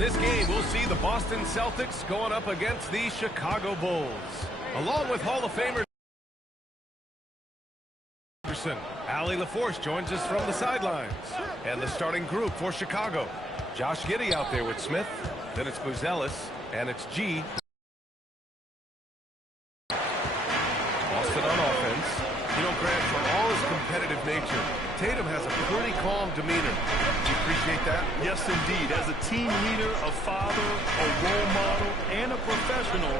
this game, we'll see the Boston Celtics going up against the Chicago Bulls. Along with Hall of Famer Allie LaForce joins us from the sidelines. And the starting group for Chicago. Josh Giddey out there with Smith. Then it's Buzelis. And it's G. Boston on offense. You know, Grant, for all his competitive nature, Tatum has a pretty calm demeanor. Do you appreciate that? Yes, indeed. As a team leader, a father, a role model, and a professional,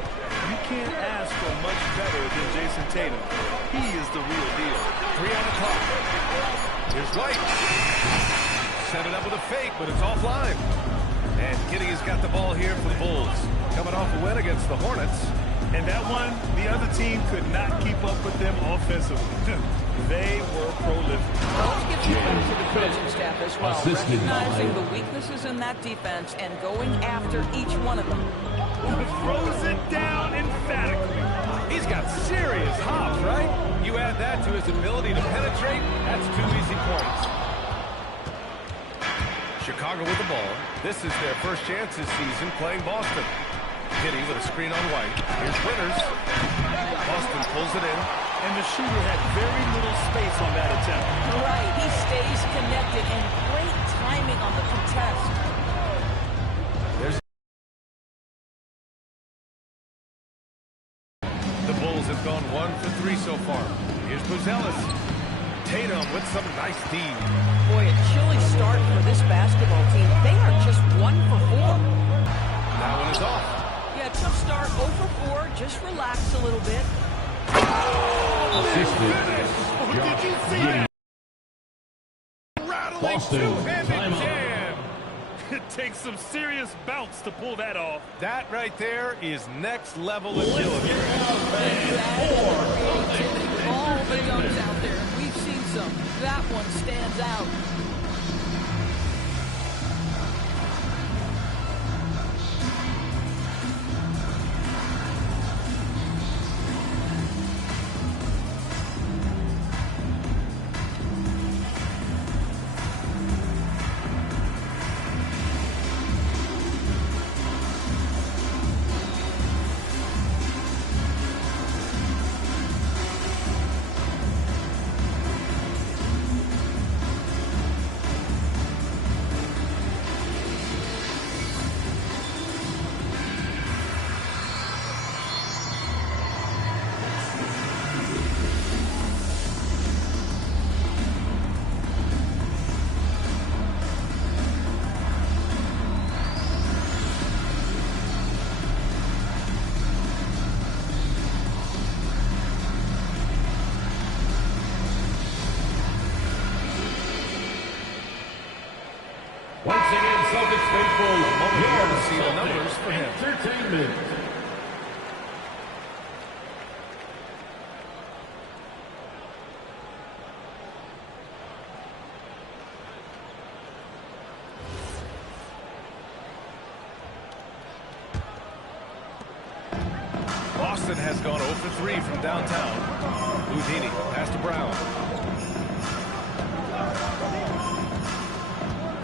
you can't ask for much better than Jason Tatum. He is the real deal. 3 on the clock. Here's White. Set it up with a fake, but it's offline. And Giddey has got the ball here for the Bulls. Coming off a win against the Hornets. And that one, the other team could not keep up with them offensively. They were prolific. Let's give some credit to the coaching staff as well, recognizing the weaknesses in that defense and going after each one of them. Throws it down emphatically. He's got serious hops, right? You add that to his ability to penetrate, that's 2 easy points. Chicago with the ball. This is their first chance this season playing Boston. Giddey with a screen on White. Here's Winters. Boston pulls it in. And the shooter had very little space on that attempt. Right, he stays connected and great timing on the contest. The Bulls have gone 1 for 3 so far. Here's Buzelis. Tatum with some nice D. Boy, a chilly start for this basketball team. They are just 1 for 4. That one is off. Yeah, tough start, 0 for 4. Just relax a little bit. Did you see that? Rattling two-handed jam. It takes some serious bounce to pull that off. That right there is next level agility. All the dunks out there. We've seen some. That one stands out. Once again, Celtics faithful, Here to see the numbers for him. Entertainment. Boston has gone 0 for 3 from downtown. Houdini, pass to Brown.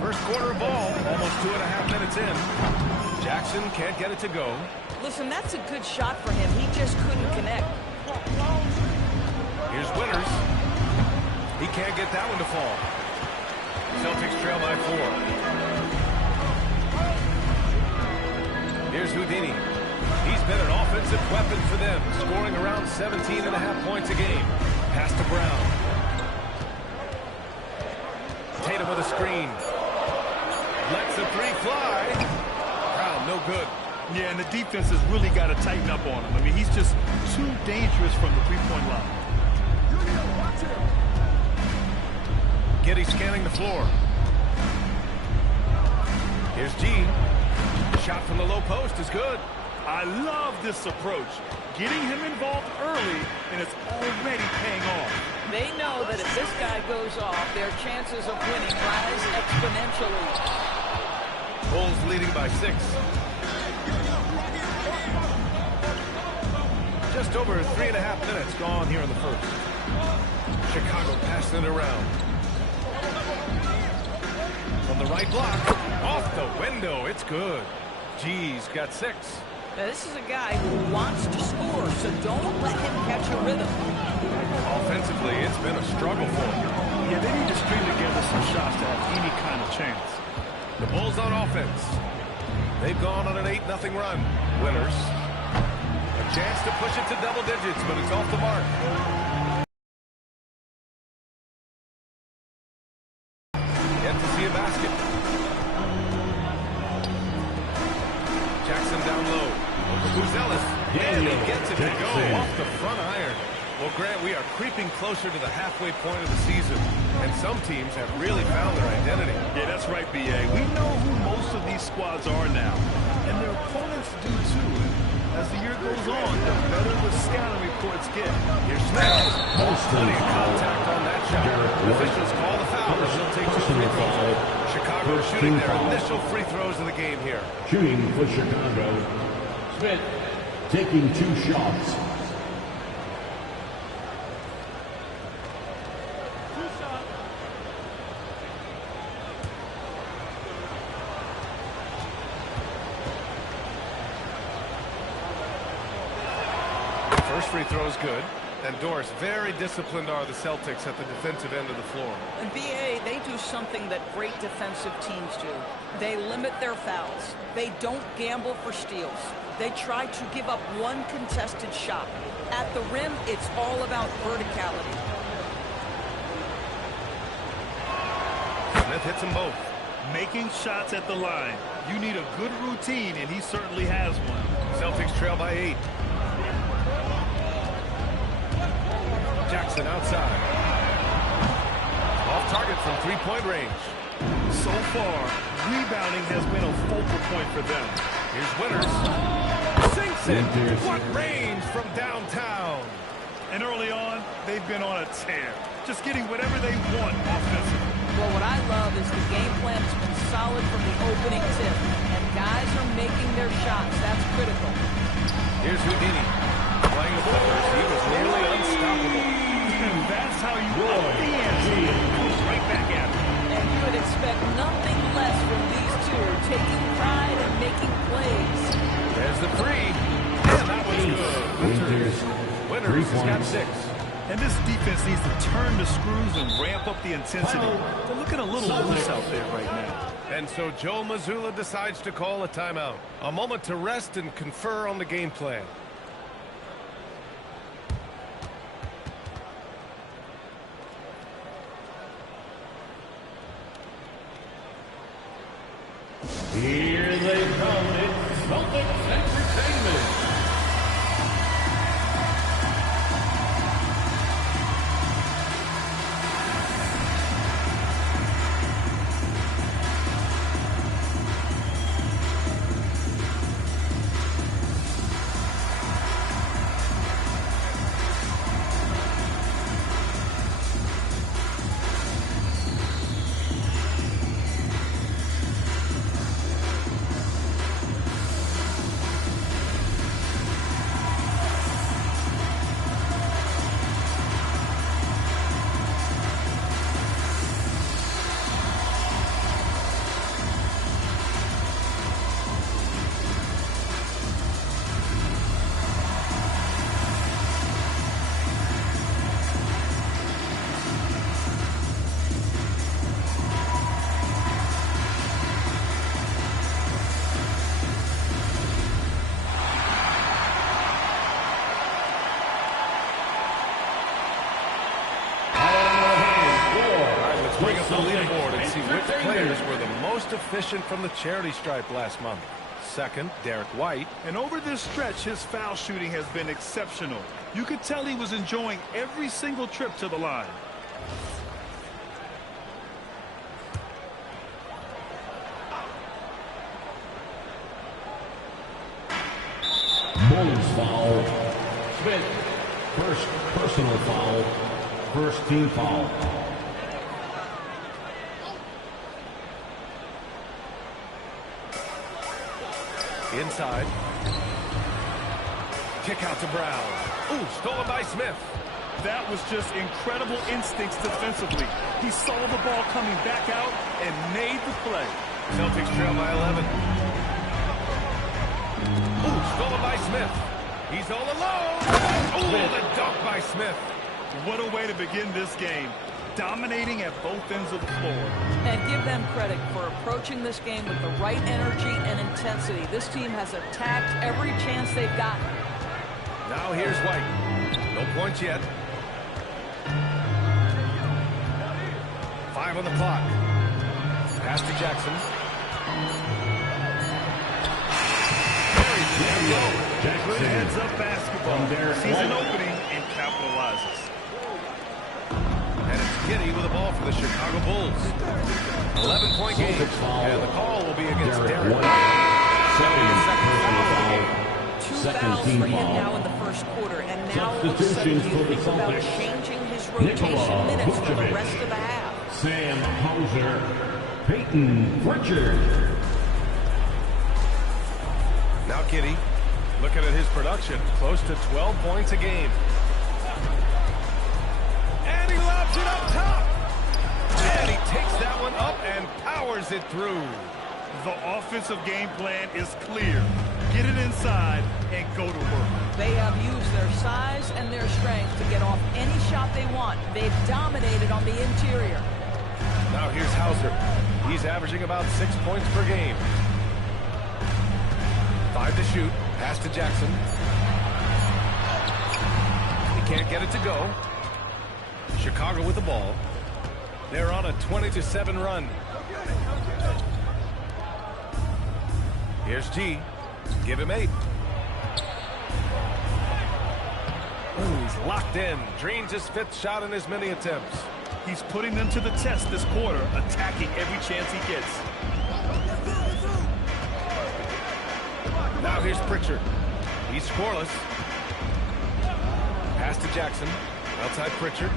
First quarter of ball, almost 2.5 minutes in. Jackson can't get it to go. Listen, that's a good shot for him. He just couldn't connect. Here's Winters. He can't get that one to fall. Celtics trail by 4. Here's Houdini. He's been an offensive weapon for them, scoring around 17.5 points a game. Pass to Brown. Tatum with a screen. Lets the 3 fly. Brown, no good. Yeah, and the defense has really got to tighten up on him. I mean, he's just too dangerous from the three-point line. Giddey scanning the floor. Here's G. Shot from the low post is good. I love this approach. Getting him involved early, and it's already paying off. They know that if this guy goes off, their chances of winning rise exponentially. Bulls leading by 6. Just over 3.5 minutes gone here in the first. Chicago passing it around. From the right block. Off the window. It's good. G's got 6. Now, this is a guy who wants to score, so don't let him catch a rhythm. Offensively, it's been a struggle for him. Yeah, they need to string together some shots to have any kind of chance. The Bulls on offense. They've gone on an 8-0 run. Winners. A chance to push it to double digits, but it's off the mark. Yet to see a basket. Jackson down low. Over Buzelis. And he gets it to go off the front iron. Well, Grant, we are creeping closer to the halfway point of the season, and some teams have really found their identity. Yeah, that's right, B.A. We know who most of these squads are now, and their opponents do too. And as the year goes on, the better the scouting reports get. Here's Smith. Plenty of contact on that shot. Officials call the foul, but he'll take 2 free throws. Chicago shooting their initial free throws of the game here. Shooting for Chicago. Smith taking 2 shots. First free throw is good. And Doris, very disciplined are the Celtics at the defensive end of the floor. And BA, they do something that great defensive teams do. They limit their fouls. They don't gamble for steals. They try to give up 1 contested shot. At the rim, it's all about verticality. Smith hits them both. Making shots at the line. You need a good routine, and he certainly has one. Celtics trail by 8. Jackson outside. Off target from 3-point range. So far, rebounding has been a focal point for them. Here's Winters. Sinks it. What range from downtown. And early on, they've been on a tear. Just getting whatever they want offensively. Well, what I love is the game plan has been solid from the opening tip. And guys are making their shots. That's critical. Here's Houdini. Playing the Clippers, he was nearly unstoppable. And that's how you up the ante. Goes right back at him. And you would expect nothing less from these two, taking pride and making plays. There's the 3. And that was good. Winters has got 6. And this defense needs to turn the screws and ramp up the intensity. They're looking a little loose out there right now. And so Joe Mazzulla decides to call a timeout. A moment to rest and confer on the game plan. Here they come. It's Celtics Entertainment. Bring up the leaderboard and see which players were the most efficient from the charity stripe last month. Second, Derek White. And over this stretch, his foul shooting has been exceptional. You could tell he was enjoying every single trip to the line. Mullins foul. Smith, first personal foul. First team foul. Inside. Kick out to Brown. Ooh, stolen by Smith. That was just incredible instincts defensively. He saw the ball coming back out and made the play. Celtics trail by 11. Ooh, stolen by Smith. He's all alone. Ooh, the dunk by Smith. What a way to begin this game. Dominating at both ends of the floor. And give them credit for approaching this game with the right energy and intensity. This team has attacked every chance they've gotten. Now here's White. No points yet. 5 on the clock. Pass to Jackson. Good heads-up basketball. Sees an opening and capitalizes. And it's Giddey with the ball for the Chicago Bulls. 11-point game. And the call will be against Derek. Second team for him now in the first quarter. And now all of a sudden you think about changing his rotation minutes for the rest of the half. Sam Hauser, Peyton Pritchard. Now Giddey, looking at his production, close to 12 points a game. And he lobs it up top. And he takes that one up and powers it through. The offensive game plan is clear. Get it inside and go to work. They have used their size and their strength to get off any shot they want. They've dominated on the interior. Now here's Hauser. He's averaging about 6 points per game. 5 to shoot. Pass to Jackson. He can't get it to go. Chicago with the ball. They're on a 20-7 run. Here's G. Give him 8. Ooh, he's locked in. Drains his 5th shot in as many attempts. He's putting them to the test this quarter, attacking every chance he gets. Now here's Pritchard. He's scoreless. Pass to Jackson. Outside Pritchard.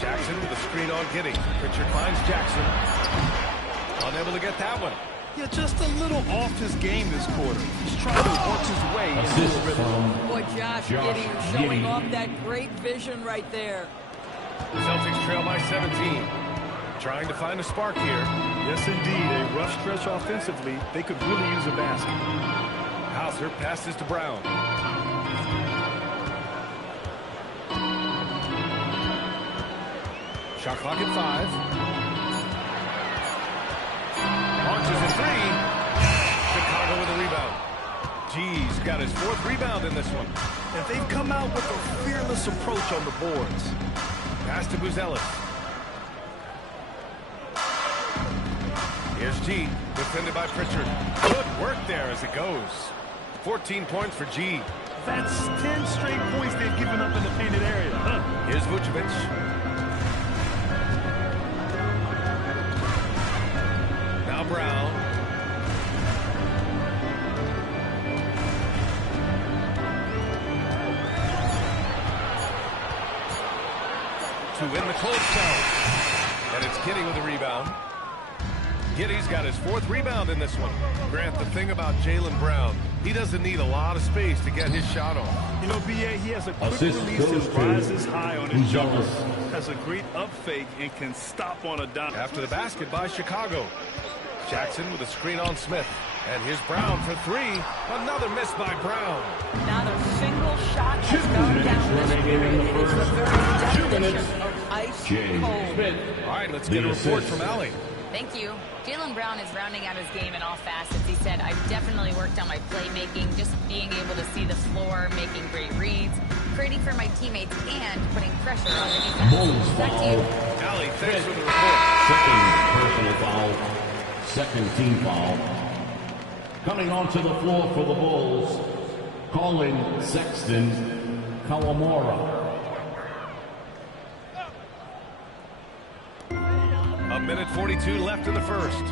Jackson with a screen on Giddey. Pritchard finds Jackson. Unable to get that one. Yeah, just a little off his game this quarter. He's trying to work his way into the rhythm. Boy, Josh Giddey showing off that great vision right there. Celtics trail by 17. Trying to find a spark here. Yes, indeed. A rough stretch offensively. They could really use a basket. Hauser passes to Brown. Shot clock at 5. Launches a 3. Chicago with a rebound. G's got his 4th rebound in this one. And they've come out with a fearless approach on the boards. Pass to Buzelis. Here's G, defended by Pritchard. Good work there as it goes. 14 points for G. That's 10 straight points they've given up in the painted area. Here's Vucevic. Now Brown. To win the cold count. And it's Giddey with a rebound. Giddey's got his 4th rebound in this one. Grant, the thing about Jaylen Brown, he doesn't need a lot of space to get his shot off. You know, B.A., he has a quick release and rises high on his jumper. Has a great up fake and can stop on a dime. After the basket by Chicago. Jackson with a screen on Smith. And here's Brown for 3. Another miss by Brown. Not a single shot has gone down this period. It is the very definition of ice cold. All right, let's get a report from Allie. Thank you. Jaylen Brown is rounding out his game in all facets. He said, I've definitely worked on my playmaking, just being able to see the floor, making great reads, creating for my teammates, and putting pressure on the defense. Back to you. Allie, thanks for the report. Second personal foul. Second team foul. Coming onto the floor for the Bulls, calling Sexton Kawamura. A minute 42 left in the first.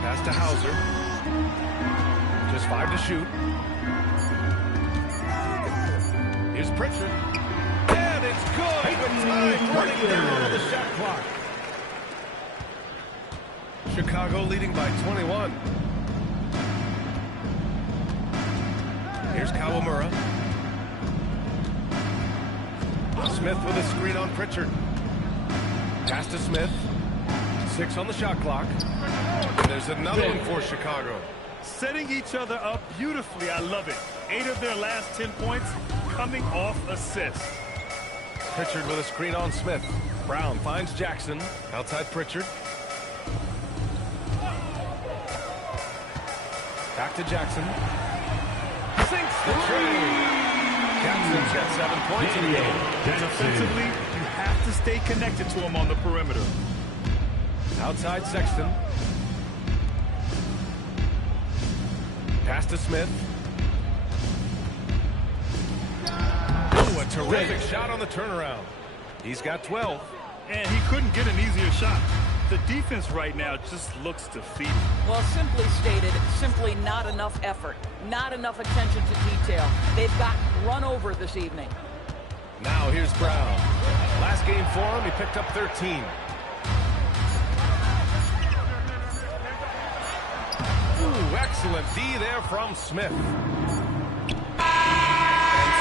Pass to Hauser. Just 5 to shoot. Here's Pritchard. And it's good with time running down on the shot clock. Chicago leading by 21. Here's Kawamura. Smith with a screen on Pritchard. Pass to Smith. 6 on the shot clock. And there's another one for Chicago. Setting each other up beautifully. I love it. 8 of their last 10 points coming off assists. Pritchard with a screen on Smith. Brown finds Jackson. Outside Pritchard. Back to Jackson. Sinks the trade. Jackson's got 7 points in the game. Defensively, you have to stay connected to him on the perimeter. Outside Sexton. Pass to Smith. Ooh, a terrific shot on the turnaround. He's got 12. And he couldn't get an easier shot. The defense right now just looks defeated. Well, simply stated, simply not enough effort, not enough attention to detail. They've gotten run over this evening. Now here's Brown. Last game for him, he picked up 13. Ooh, excellent D there from Smith. And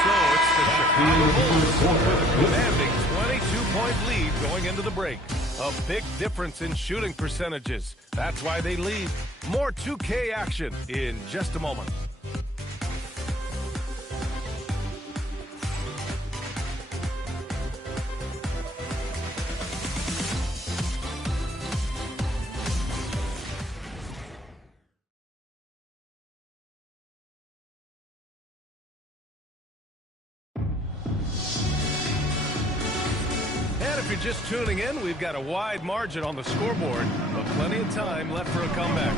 so it's the Chicago Bulls with a commanding 22-point lead going into the break. A big difference in shooting percentages. That's why they lead. More 2K action in just a moment. If you're just tuning in, we've got a wide margin on the scoreboard, but plenty of time left for a comeback.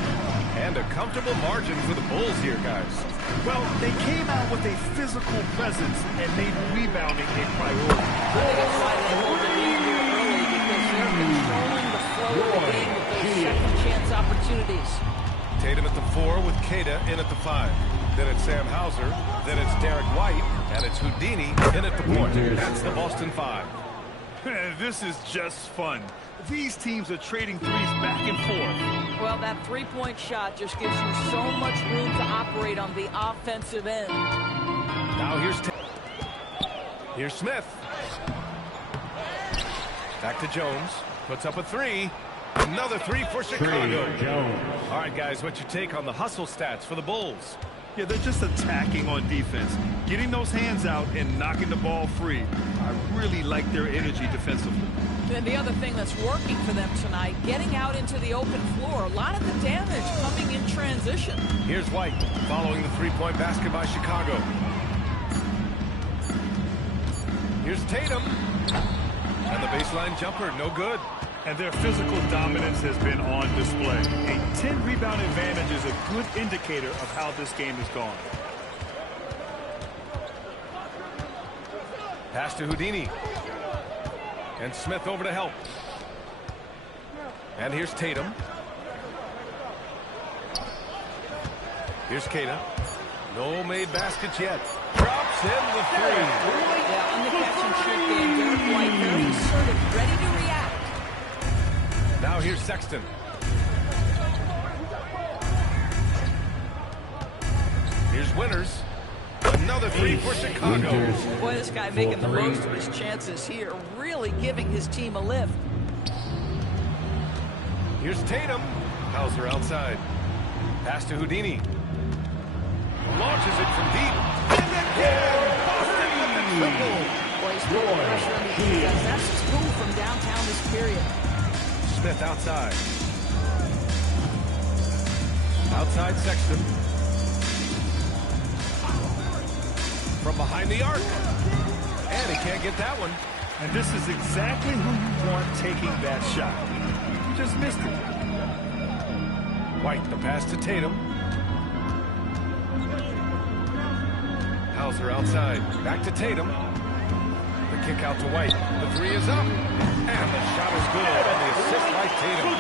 And a comfortable margin for the Bulls here, guys. Well, they came out with a physical presence and made rebounding a priority. I think that's why they hold the lead here early, because they're controlling the flow of the game with those second chance opportunities. Tatum at the 4 with Queta in at the 5. Then it's Sam Hauser. Then it's Derek White. And it's Houdini in at the point. That's the Boston 5. This is just fun. These teams are trading threes back and forth. Well, that three-point shot just gives you so much room to operate on the offensive end. Now here's Smith. Back to Jones. Puts up a 3. Another 3 for Chicago. All right, guys, what's your take on the hustle stats for the Bulls? Yeah, they're just attacking on defense, getting those hands out and knocking the ball free. I really like their energy defensively. And the other thing that's working for them tonight, getting out into the open floor. A lot of the damage coming in transition. Here's White following the three-point basket by Chicago. Here's Tatum. And the baseline jumper, no good. And their physical dominance has been on display. A 10-rebound advantage is a good indicator of how this game has gone. Pass to Houdini. And Smith over to help. And here's Tatum. Here's Queta. No made baskets yet. Drops in the 3. Yeah, on the catch and shoot game, Derek White very assertive, ready to react. Now here's Sexton. Here's Winters. Another 3 for Chicago. Boy, this guy making the most of his chances here, really giving his team a lift. Here's Tatum. Hauser outside. Pass to Houdini. Launches it from deep. And again, Boston with the triple. Boy, he's putting pressure on the defense. That's 2 from downtown this period. Smith outside. Outside Sexton. From behind the arc. And he can't get that one. And this is exactly who you want taking that shot. You just missed it. White, the pass to Tatum. Hauser outside. Back to Tatum. The kick out to White. The 3 is up. And the shot is good. And the assist by Tatum.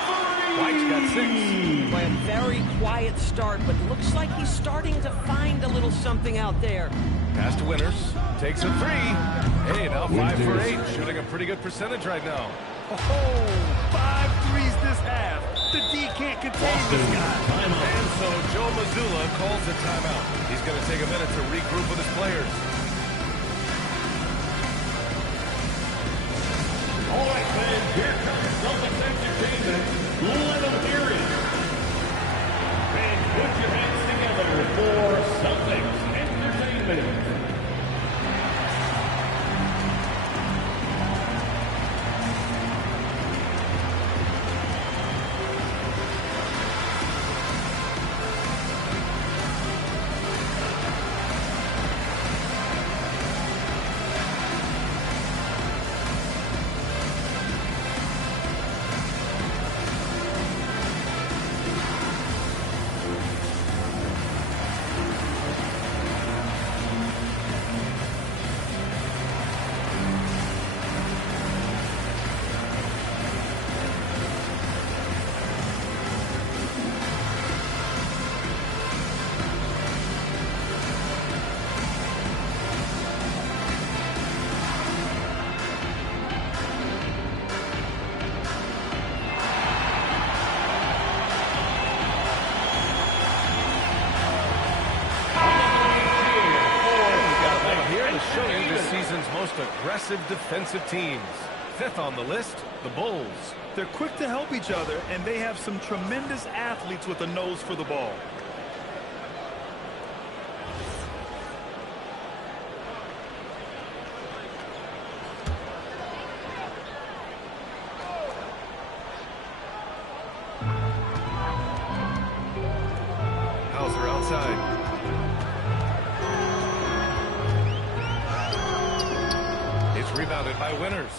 White's got 6. Boy, a very quiet start, but looks like he's starting to find a little something out there. Pass to Winters. Takes a 3. Hey, now 5 for 8. Shooting a pretty good percentage right now. Oh, 5 threes this half. The D can't contain this guy. And so Joe Mazzulla calls a timeout. He's going to take a minute to regroup with his players. All right, fans, here comes Celtics Entertainment. Let them hear it. And put your hands together for Celtics Entertainment. Most aggressive defensive teams. Fifth on the list, the Bulls. They're quick to help each other, and they have some tremendous athletes with a nose for the ball. Hauser outside. Rebounded by Winters.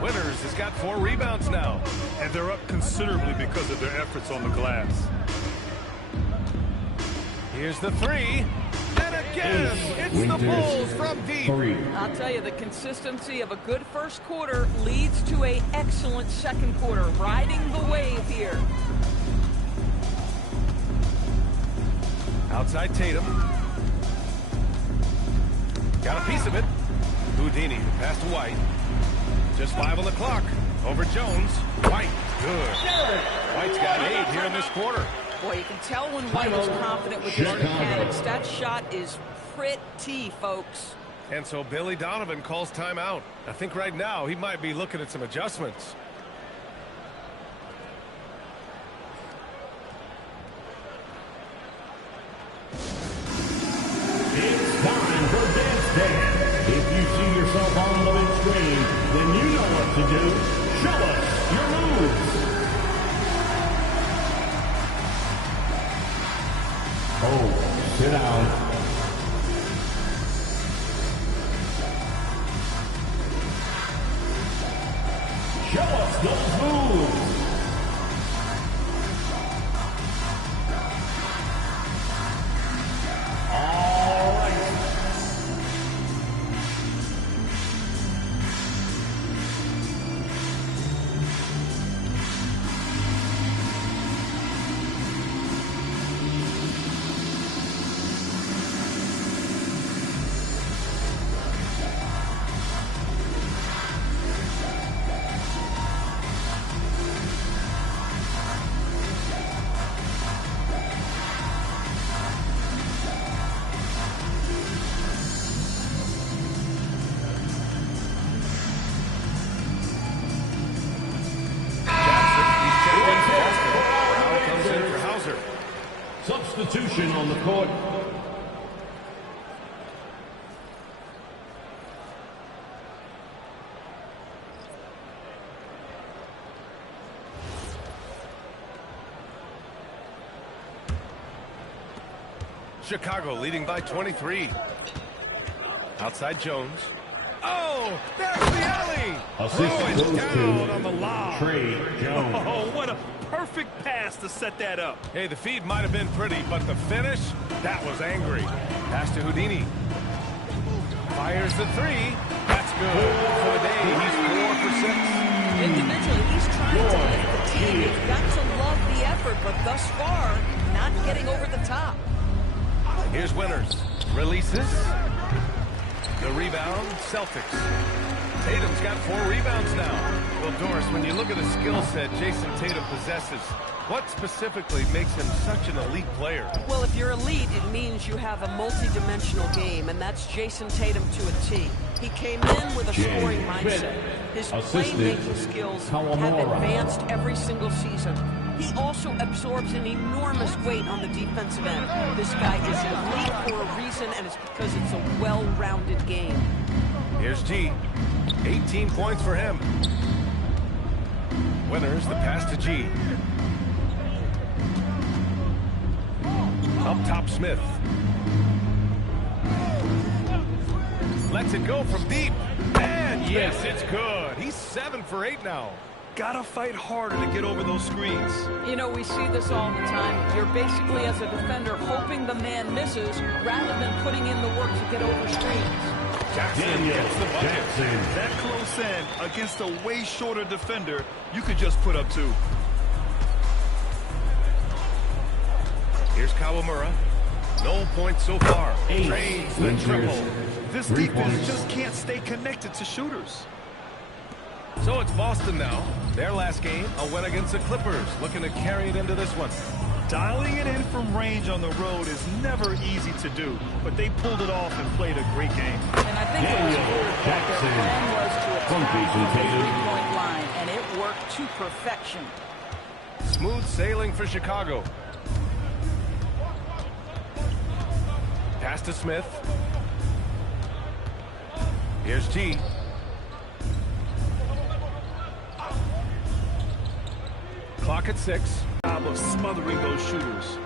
Winters has got 4 rebounds now. And they're up considerably because of their efforts on the glass. Here's the 3. And again, it's the Bulls from deep. I'll tell you, the consistency of a good first quarter leads to an excellent second quarter. Riding the wave here. Outside Tatum. Got a piece of it. Houdini, pass to White. Just 5 on the clock. Over Jones. White, good. White's got 8 here in this quarter. Boy, you can tell when White is confident with his mechanics. That shot is pretty, folks. And so Billy Donovan calls timeout. I think right now he might be looking at some adjustments. It's time for Dance Dance. If you see yourself on the big screen, then you know what to do. Show us your moves. Oh, sit down. Show us those moves. Substitution on the court. Chicago leading by 23. Outside Jones. Oh, there's the alley. Assist goes down to on the lob. Tre Jones. Oh, what a perfect pass to set that up. Hey, the feed might have been pretty, but the finish, that was angry. Pass to Houdini. Fires the 3. That's good. For the day, he's 4 for 6. Individually, he's trying to lift the team. You've got to love the effort, but thus far, not getting over the top. Here's Winters. Releases. The rebound, Celtics. Tatum's got 4 rebounds now. Well, Doris, when you look at the skill set Jason Tatum possesses, what specifically makes him such an elite player? Well, if you're elite, it means you have a multi-dimensional game, and that's Jason Tatum to a T. He came in with a scoring mindset. His playmaking skills have advanced every single season. He also absorbs an enormous weight on the defensive end. This guy is elite for a reason, and it's because it's a well-rounded game. Here's G. 18 points for him. Winners the pass to G. Up top, Smith. Lets it go from deep. And yes, it's good. He's 7 for 8 now. Gotta fight harder to get over those screens. You know, we see this all the time. You're basically, as a defender, hoping the man misses rather than putting in the work to get over screens. Jackson gets the bucket. That close in against a way shorter defender, you could just put up 2. Here's Kawamura. No points so far. Drains the triple. This defense just can't stay connected to shooters. So it's Boston now. Their last game, a win against the Clippers, looking to carry it into this one. Dialing it in from range on the road is never easy to do, but they pulled it off and played a great game. And I think it was clear that their plan was to attack the three-point line, and it worked to perfection. Smooth sailing for Chicago. Pass to Smith. Here's G. Clock at 6. Job of smothering those shooters.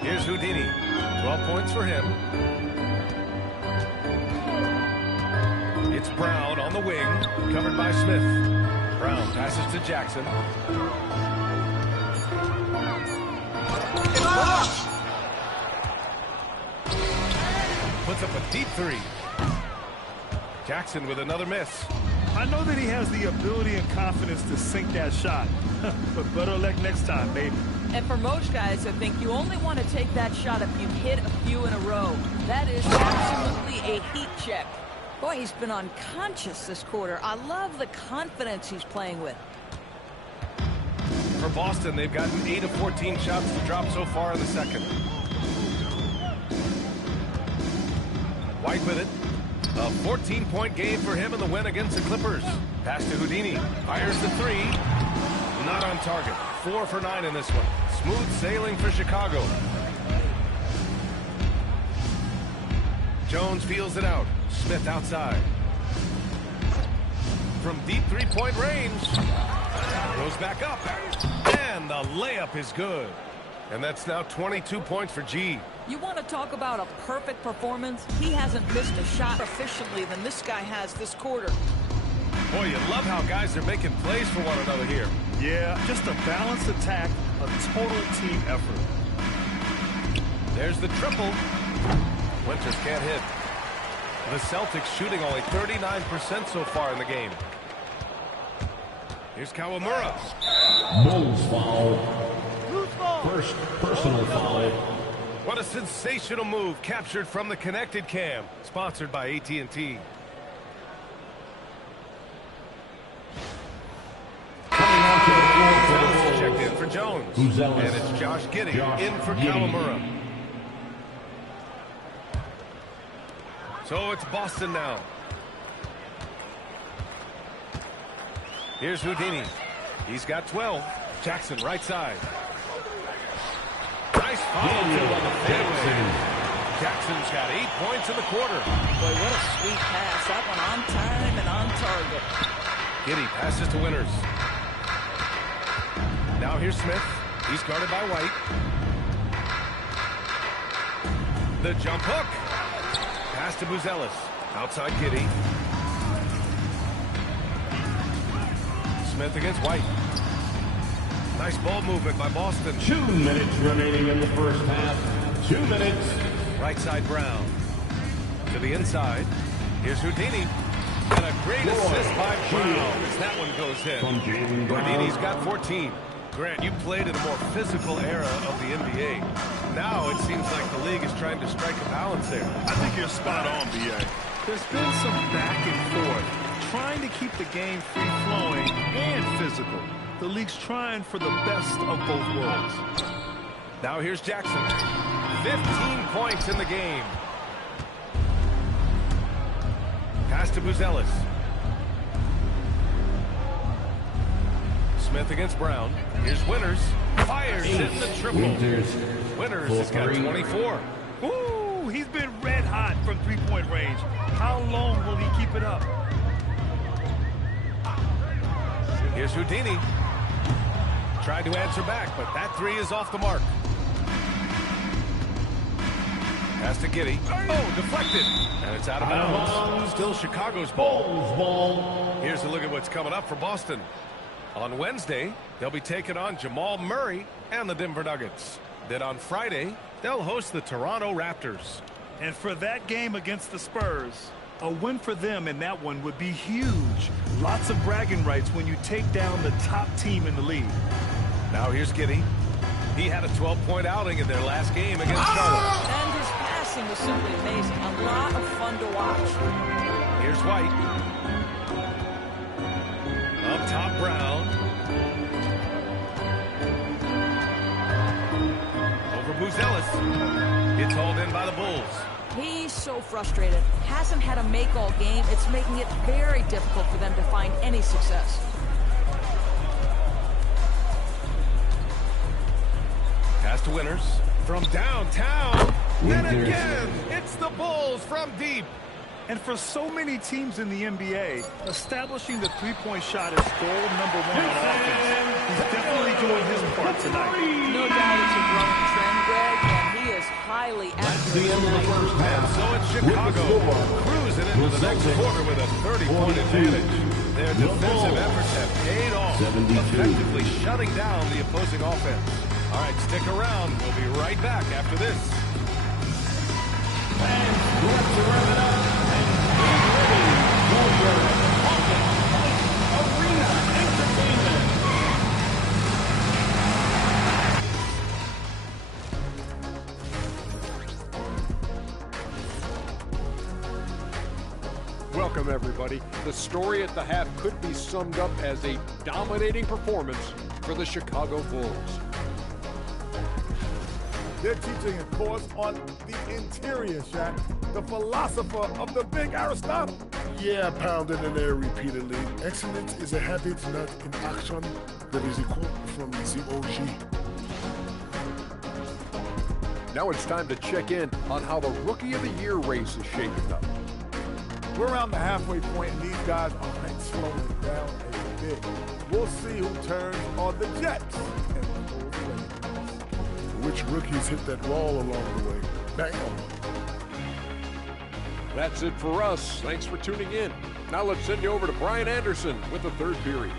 Here's Houdini. 12 points for him. It's Brown on the wing, covered by Smith. Brown passes to Jackson. Puts up a deep 3. Jackson with another miss. I know that he has the ability and confidence to sink that shot, but better luck next time, baby. And for most guys, I think you only want to take that shot if you've hit a few in a row. That is absolutely a heat check. Boy, he's been unconscious this quarter. I love the confidence he's playing with. For Boston, they've gotten 8 of 14 shots to drop so far in the second. White with it. A 14-point game for him in the win against the Clippers. Pass to Houdini. Fires the 3. Not on target. 4 for 9 in this one. Smooth sailing for Chicago. Jones feels it out. Smith outside. From deep 3-point range. Goes back up. And the layup is good. And that's now 22 points for G. You want to talk about a perfect performance? He hasn't missed a shot efficiently than this guy has this quarter. Boy, you love how guys are making plays for one another here. Yeah, just a balanced attack, a total team effort. There's the triple. Winters can't hit. The Celtics shooting only 39% so far in the game. Here's Kawamura. Bulls foul. First personal foul. What a sensational move captured from the Connected Cam, sponsored by AT&T. Coming onto the floor for the Zealous Bulls. checked in for Jones. Who's zealous? And it's Josh Giddey in for Giddey. Kawamura. So it's Boston now. Here's Houdini. He's got 12. Jackson right side. Nice follow through on the fadeaway. Jackson's got 8 points in the quarter. Boy, what a sweet pass. That one on time and on target. Giddey passes to Winters. Now here's Smith. He's guarded by White. The jump hook. Pass to Buzelis. Outside Giddey. Smith against White. Nice ball movement by Boston. 2 minutes remaining in the first half. 2 minutes. Right side Brown. To the inside. Here's Houdini. And a great assist by Brown as that one goes in. From Jaylen Brown. Houdini's got 14. Grant, you played in a more physical era of the NBA. Now it seems like the league is trying to strike a balance there. I think you're spot on, B.A. There's been some back and forth, trying to keep the game free-flowing and physical. The league's trying for the best of both worlds. Now here's Jackson. 15 points in the game. Pass to Buzelis. Smith against Brown. Here's Winters. Fires in the triple. Winters has got 24. Ooh, he's been red hot from three-point range. How long will he keep it up? Here's Houdini. Tried to answer back, but that three is off the mark. Pass to Giddey. Oh, deflected. And it's out of bounds. Still Chicago's ball. Here's a look at what's coming up for Boston. On Wednesday, they'll be taking on Jamal Murray and the Denver Nuggets. Then on Friday, they'll host the Toronto Raptors. And for that game against the Spurs, a win for them in that one would be huge. Lots of bragging rights when you take down the top team in the league. Now here's Giddey. He had a 12-point outing in their last game against Charlotte. And his passing was simply amazing. A lot of fun to watch. Here's White. Up top, Brown. Over Buzelis. It's hauled in by the Bulls. He's so frustrated. Hasn't had a make all game. It's making it very difficult for them to find any success. Pass to Winters from downtown. And again, it's the Bulls from deep. And for so many teams in the NBA, establishing the three-point shot is goal number one on offense. He's definitely doing his part tonight. No doubt it's a growing trend, Greg, and he is highly accurate. And so it's Chicago cruising into the next quarter with a 30-point advantage. Their defensive efforts have paid off, effectively shutting down the opposing offense. All right, stick around. We'll be right back after this. Let's rev it up. Arena Entertainment. Welcome, everybody. The story at the half could be summed up as a dominating performance for the Chicago Bulls. They're teaching a course on the interior, Shaq. The philosopher of the big Aristotle. Yeah, pounded in there repeatedly. Excellence is a habit, not an action. That is a quote from the OG. Now it's time to check in on how the Rookie of the Year race is shaping up. We're around the halfway point, and these guys aren't slowing down a bit. We'll see who turns on the Jets. Which rookies hit that wall along the way? Bam! That's it for us. Thanks for tuning in. Now let's send you over to Brian Anderson with the third period.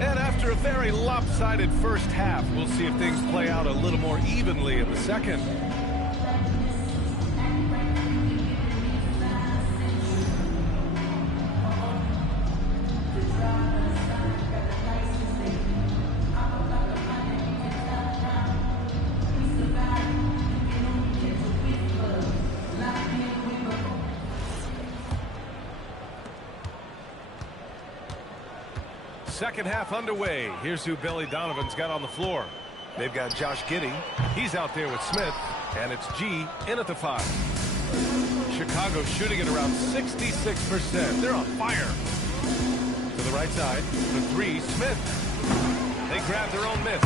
And after a very lopsided first half, we'll see if things play out a little more evenly in the second. Second half underway. Here's who Billy Donovan's got on the floor. They've got Josh Giddey. He's out there with Smith. And it's G in at the 5. Chicago shooting at around 66%. They're on fire. To the right side. The 3, Smith. They grab their own miss.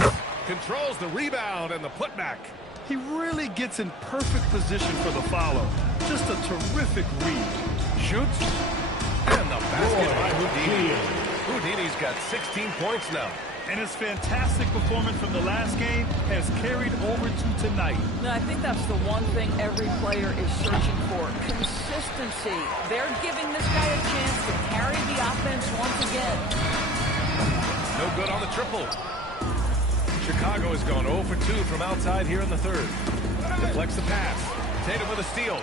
Controls the rebound and the putback. He really gets in perfect position for the follow. Just a terrific read. Shoots. And the basket by Houdini. Houdini's got 16 points now. And his fantastic performance from the last game has carried over to tonight. No, I think that's the one thing every player is searching for. Consistency. They're giving this guy a chance to carry the offense once again. No good on the triple. Chicago has gone 0 for 2 from outside here in the third. Deflects the pass. Tatum with a steal.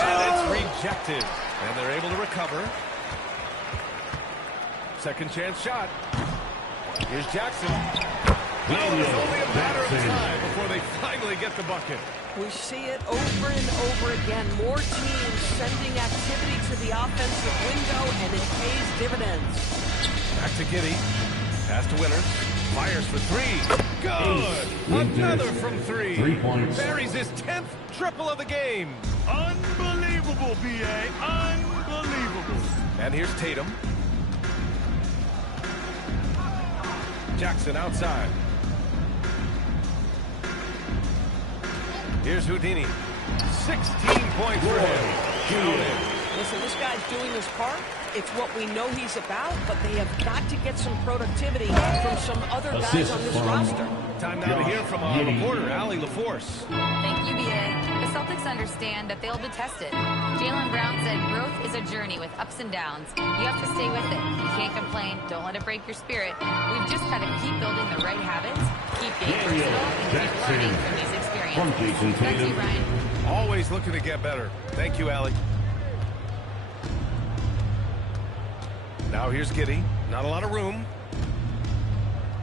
And it's rejected. And they're able to recover. Second chance shot. Here's Jackson. No, it's only a matter of time before they finally get the bucket. We see it over and over again. More teams sending activity to the offensive window, and it pays dividends. Back to Giddey. Pass to Winters. Fires for three. Good. Another from three. 3 points. Buries his 10th triple of the game. Unbelievable, B.A. Unbelievable. And here's Tatum. Jackson outside. Here's Houdini. 16 points for him. Listen, this guy's doing his part. It's what we know he's about, but they have got to get some productivity from some other guys on this roster. Time now to hear from our reporter, Allie LaForce. Thank you, BA. The Celtics understand that they'll be tested. Jaylen Brown said growth is a journey with ups and downs. You have to stay with it. You can't complain. Don't let it break your spirit. We've just got to keep building the right habits, keep being versatile, and keep learning from these experiences. Thank you, Ryan. Always looking to get better. Thank you, Allie. Now here's Giddey. Not a lot of room.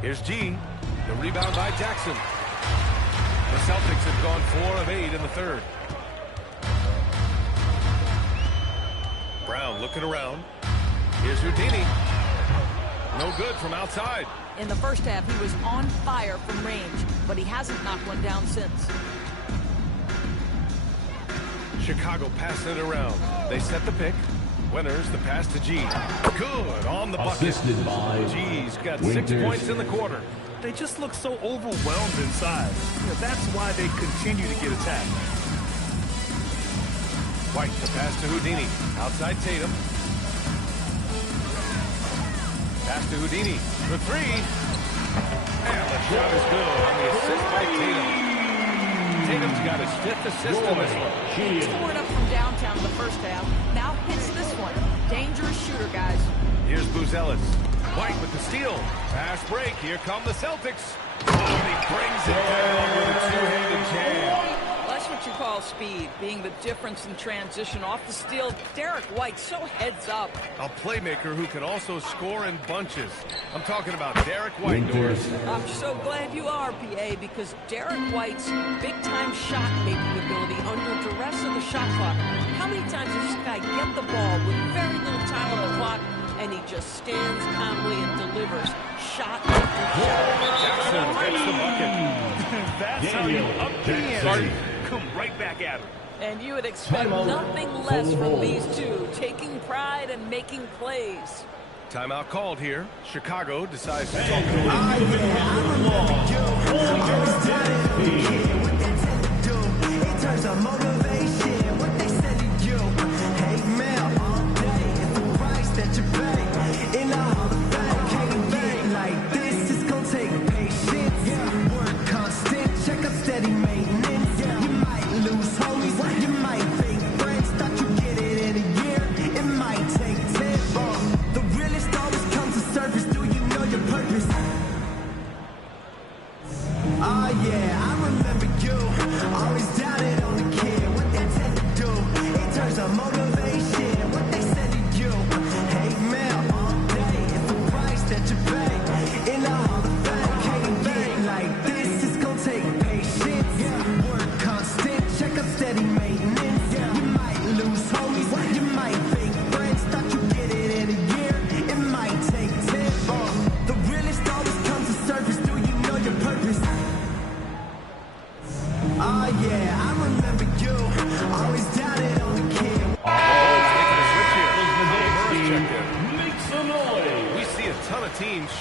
Here's G. The rebound by Jackson. The Celtics have gone 4 of 8 in the third. Brown looking around. Here's Houdini. No good from outside. In the first half, he was on fire from range, but he hasn't knocked one down since. Chicago passing it around. They set the pick. Winters, the pass to G. Good on the bucket. Assisted by G's got Winters. 6 points in the quarter. They just look so overwhelmed inside. That's why they continue to get attacked. White, the pass to Houdini. Outside Tatum. Pass to Houdini. For three. And the shot is good on the assist by Tatum. Tatum's got his 5th assist in this one. He tore it up from downtown in the first half. Now hits this one. Dangerous shooter, guys. Here's Buzelis. White with the steal. Pass break. Here come the Celtics. Oh, and he brings it down with a two-handed jam. That's what you call speed, being the difference in transition. Off the steal, Derek White so heads up. A playmaker who can also score in bunches. I'm talking about Derek White, Doris. I'm so glad you are, PA, because Derek White's big-time shot-making ability under duress of the shot clock. How many times does this guy get the ball with very little time on the clock, and he just stands calmly and delivers shot after shot? Jackson gets the bucket. That's how you up the ante. Come right back at him. And you would expect nothing less from these two, taking pride and making plays. Timeout called here. Chicago decides to talk to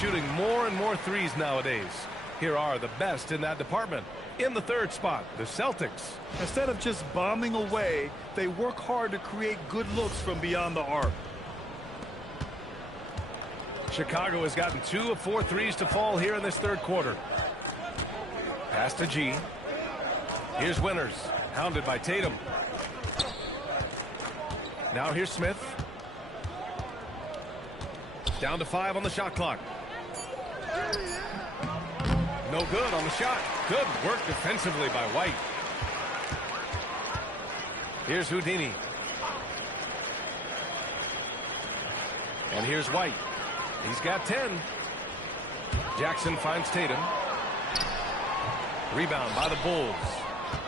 shooting more and more threes nowadays. Here are the best in that department. In the third spot, the Celtics. Instead of just bombing away, they work hard to create good looks from beyond the arc. Chicago has gotten 2 of 4 threes to fall here in this third quarter. Pass to G. Here's Winters, hounded by Tatum. Now here's Smith. Down to 5 on the shot clock. No good on the shot. Good work defensively by White. Here's Houdini. And here's White. He's got 10. Jackson finds Tatum. Rebound by the Bulls.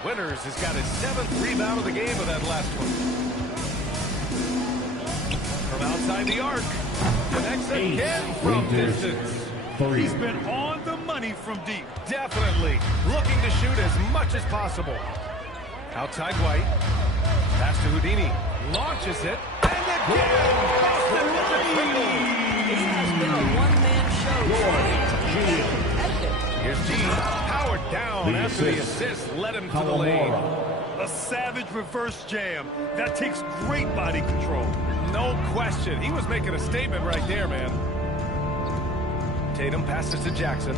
Winters has got his 7th rebound of the game with that last one. From outside the arc. Connects again from distance. He's been on the money from deep. Definitely looking to shoot as much as possible. Outside White. Pass to Houdini. Launches it. And again! Boston with the triple! He has been a one-man show trying to be competitive. Here's G. Powered down after the assist led him to the lane. A savage reverse jam. That takes great body control. No question. He was making a statement right there, man. Tatum passes to Jackson.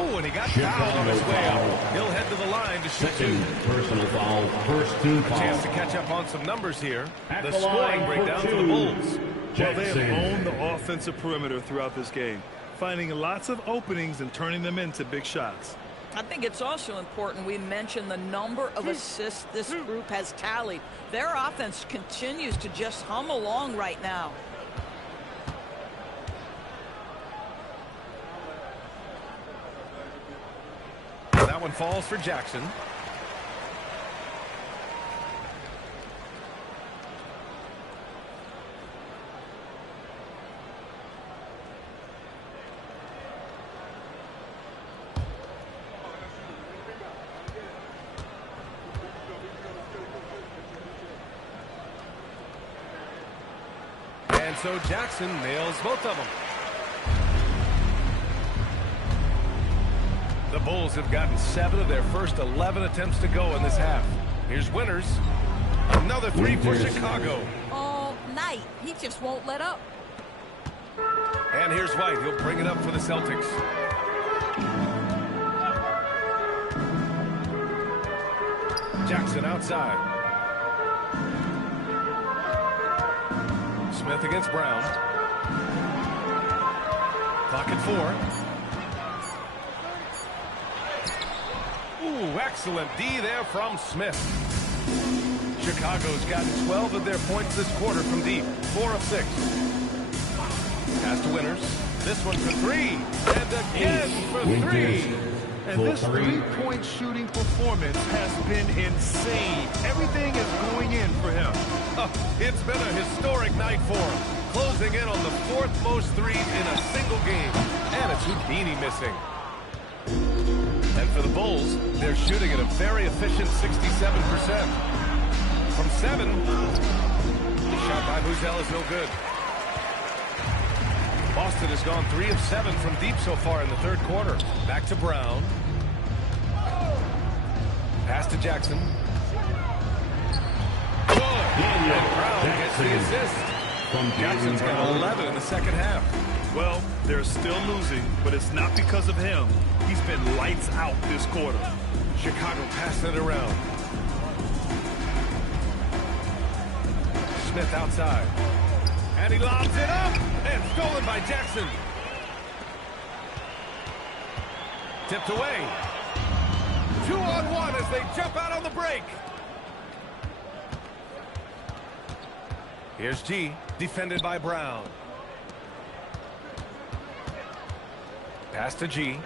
Oh, and he got fouled on his way out. He'll head to the line to shoot 2. Personal foul, first team foul. A chance to catch up on some numbers here. The scoring breakdown for the Bulls. Well, they have owned the offensive perimeter throughout this game, finding lots of openings and turning them into big shots. I think it's also important we mention the number of assists this group has tallied. Their offense continues to just hum along right now. That one falls for Jackson. And so Jackson nails both of them. The Bulls have gotten 7 of their first 11 attempts to go in this half. Here's Winters. Another 3 for Chicago. All night. He just won't let up. And here's White. He'll bring it up for the Celtics. Jackson outside. Smith against Brown. Clock at 4. Ooh, excellent D there from Smith. Chicago's gotten 12 of their points this quarter from deep. 4 of 6. Pass to Winters. This one for 3. And again for 3. And this three-point shooting performance has been insane. Everything is going in for him. It's been a historic night for him. Closing in on the 4th most threes in a single game. And it's Houdini missing. And for the Bulls, they're shooting at a very efficient 67%. From 7, the shot by Buzel is no good. Boston has gone 3 of 7 from deep so far in the 3rd quarter. Back to Brown. Pass to Jackson. Good. And Brown gets the assist. Jackson's got 11 in the 2nd half. Well, they're still losing, but it's not because of him. He's been lights out this quarter. Chicago passing it around. Smith outside. And he lobs it up. And stolen by Jackson. Tipped away. 2-on-1 as they jump out on the break. Here's G, defended by Brown. Pass to G.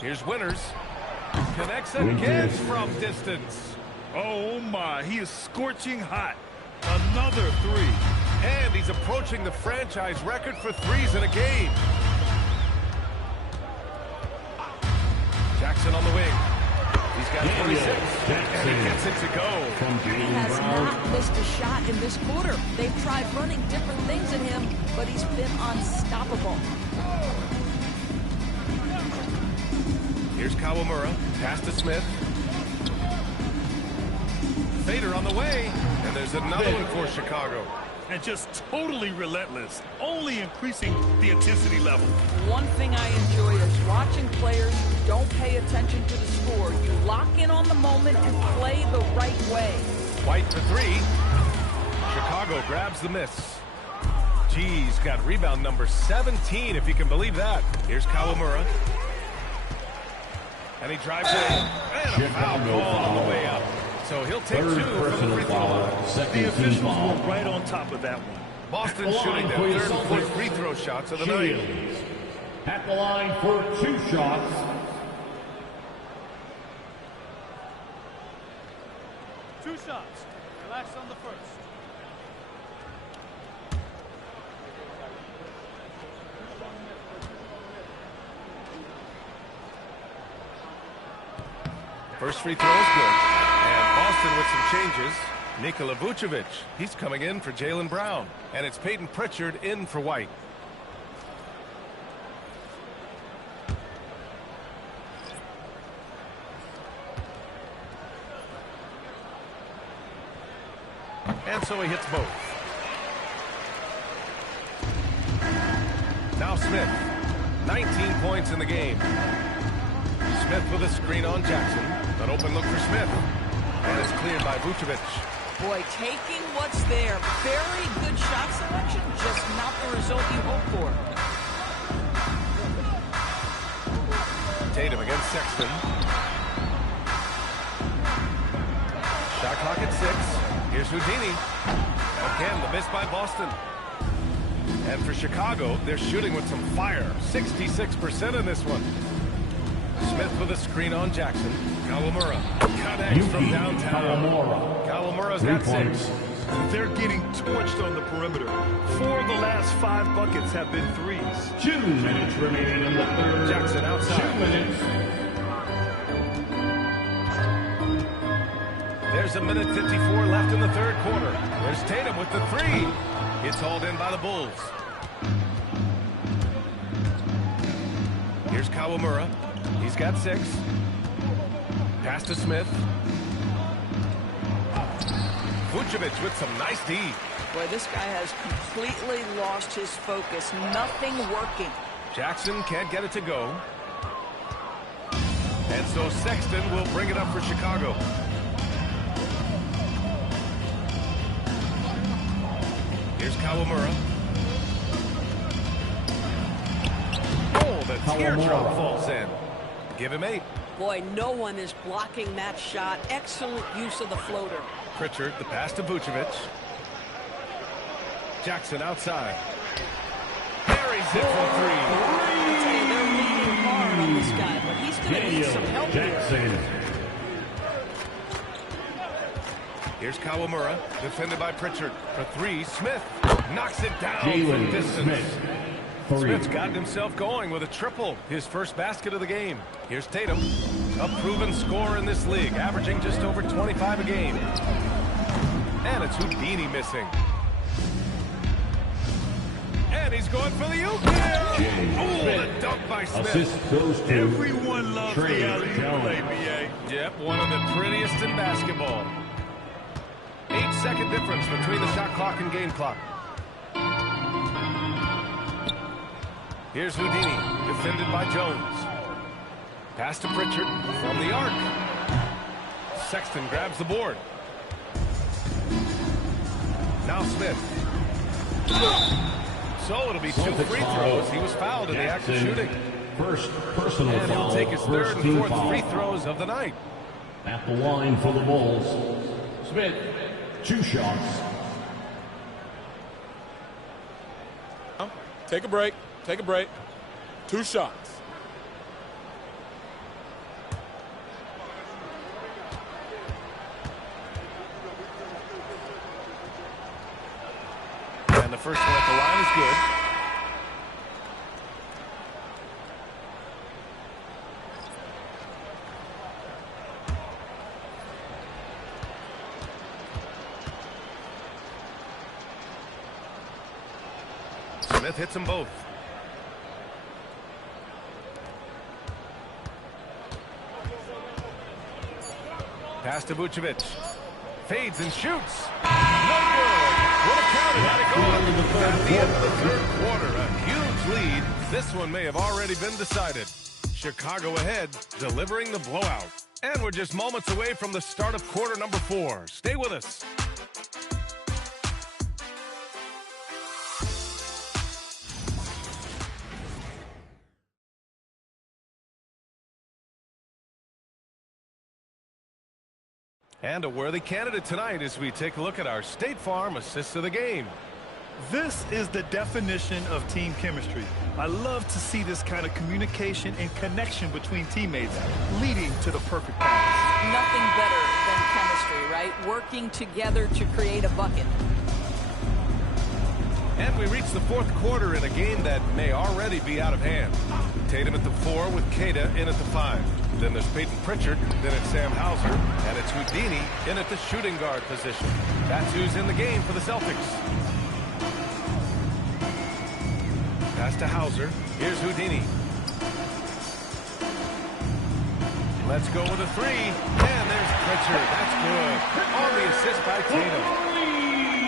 Here's Winters. Connects again from distance. Oh my, he is scorching hot. Another 3. And he's approaching the franchise record for threes in a game. Jackson on the wing. He's got 26. And he gets it to go. He has not missed a shot in this quarter. They've tried running different things at him, but he's been unstoppable. Here's Kawamura. Pass to Smith. Fader on the way. And there's another one for Chicago. And just totally relentless, only increasing the intensity level. One thing I enjoy is watching players who don't pay attention to the score. You lock in on the moment and play the right way. White for 3. Chicago grabs the miss. G's got rebound number 17, if you can believe that. Here's Kawamura. And he drives in. And a foul call on the way up. So he'll take two from the free throw. The officials were right on top of that one. Boston shooting their third and fourth free throw shots of the night. At the line for 2 shots. Two shots. Relax on the first. First free throw is good. And Boston with some changes. Nikola Vucevic, he's coming in for Jaylen Brown. And it's Peyton Pritchard in for White. And so he hits both. Now Smith. 19 points in the game. Smith with a screen on Jackson. An open look for Smith. And it's cleared by Vucevic. Boy, taking what's there. Very good shot selection, just not the result you hope for. Tatum against Sexton. Shot clock at 6. Here's Houdini. Again, the miss by Boston. And for Chicago, they're shooting with some fire. 66% in this one. Smith with a screen on Jackson. Kawamura connects from downtown. Kawamura's got 6. They're getting torched on the perimeter. 4 of the last 5 buckets have been threes. 2 minutes remaining in the third. Jackson outside. 2 minutes. There's a minute 54 left in the third quarter. There's Tatum with the 3. It's hauled in by the Bulls. Here's Kawamura. He's got 6. Pass to Smith. Vucevic with some nice D. Boy, this guy has completely lost his focus. Nothing working. Jackson can't get it to go. And so Sexton will bring it up for Chicago. Here's Kawamura. Oh, the teardrop falls in. Give him 8. Boy, no one is blocking that shot. Excellent use of the floater. Pritchard, the pass to Vucevic. Jackson outside. Buries it for 3. They're leaning hard on this guy, but he's going to need some help here. Here's Kawamura, defended by Pritchard. For 3, Smith knocks it down from distance. Smith's gotten himself going with a triple, his first basket of the game. Here's Tatum, a proven scorer in this league, averaging just over 25 a game. And it's Houdini missing. And he's going for the oop. Oh, the dunk by Smith. Assist goes to Everyone loves Trey the alley-oop Jones. play, BA. Yep, one of the prettiest in basketball. 8-second difference between the shot clock and game clock. Here's Houdini, defended by Jones. Pass to Pritchard from the arc. Sexton grabs the board. Now Smith. So it'll be 2 free throws. He was fouled in the act of shooting. First personal And he'll foul. take his third and team fourth foul. free throws of the night. At the line for the Bulls. Smith, 2 shots. Take a break. Take a break. 2 shots. And the first one at the line is good. Smith hits them both. Pass to Vucevic. Fades and shoots. No good. Would have counted had it gone. At the end of the third quarter, a huge lead. This one may have already been decided. Chicago ahead, delivering the blowout. And we're just moments away from the start of quarter number 4. Stay with us. And a worthy candidate tonight as we take a look at our State Farm assists of the game. This is the definition of team chemistry. I love to see this kind of communication and connection between teammates leading to the perfect pass. Nothing better than chemistry, right? Working together to create a bucket. And we reach the fourth quarter in a game that may already be out of hand. Tatum at the 4 with Queta in at the 5. Then there's Peyton Pritchard, then it's Sam Hauser, and it's Houdini in at the shooting guard position. That's who's in the game for the Celtics. Pass to Hauser. Here's Houdini. Let's go with a 3. And there's Pritchard. That's good. On the assist by Tatum.